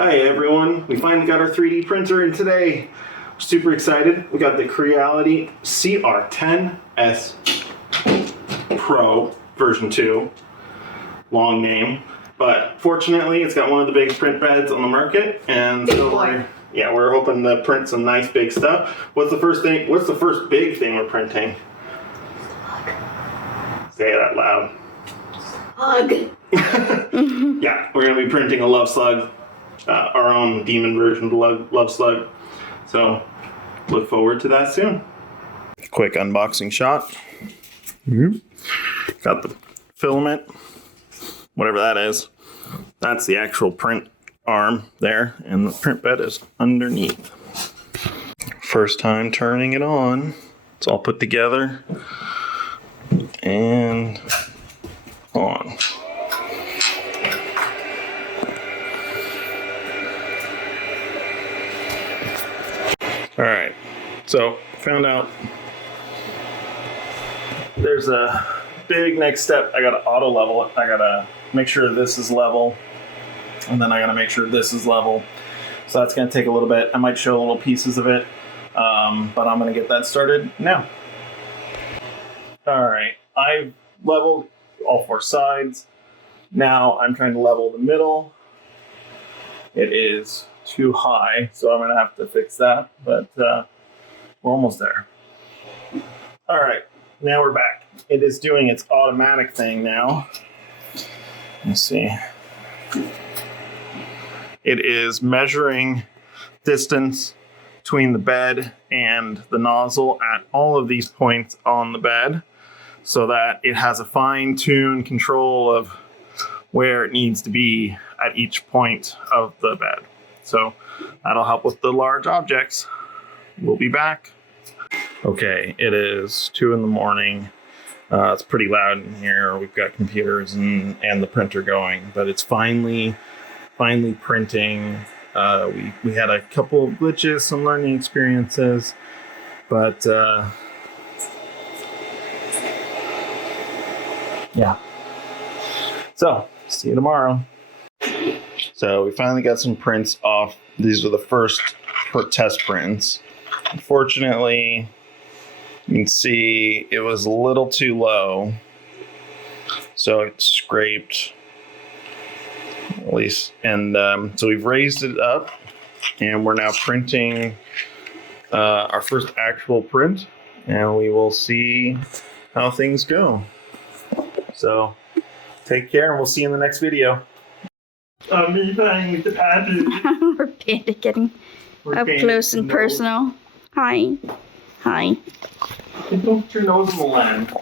Hi everyone, we finally got our 3D printer in today. We're super excited. We got the Creality CR10S Pro version 2. Long name. But fortunately it's got one of the biggest print beds on the market, and so we're hoping to print some nice big stuff. What's the first big thing we're printing? Say it out loud. Hug. Yeah, we're gonna be printing a Love Slug. Our own demon version of the Love Slug. So, look forward to that soon. Quick unboxing shot. Got the filament, whatever that is. That's the actual print arm there, and the print bed is underneath. First time turning it on. It's all put together and on. All right, so found out there's a big next step. I gotta auto level it. I gotta make sure this is level, and then I gotta make sure this is level. So that's gonna take a little bit. I might show little pieces of it, but I'm gonna get that started now. All right, I've leveled all 4 sides. Now I'm trying to level the middle. It is too high, so I'm gonna have to fix that, but we're almost there. All right, now we're back. It is doing its automatic thing now. Let's see. It is measuring distance between the bed and the nozzle at all of these points on the bed, so that it has a fine-tuned control of where it needs to be at each point of the bed. So that'll help with the large objects. We'll be back. Okay, it is 2 in the morning. It's pretty loud in here. We've got computers and the printer going, but it's finally printing. We had a couple of glitches, some learning experiences, but yeah. So see you tomorrow. So we finally got some prints off. These are the first test prints. Unfortunately, you can see it was a little too low. So it scraped, at least. And so we've raised it up, and we're now printing our first actual print, and we will see how things go. So take care, and we'll see you in the next video. Me playing with the patty. We're Panda getting up close and personal. Hi. Hi. Don't put your nose in the land.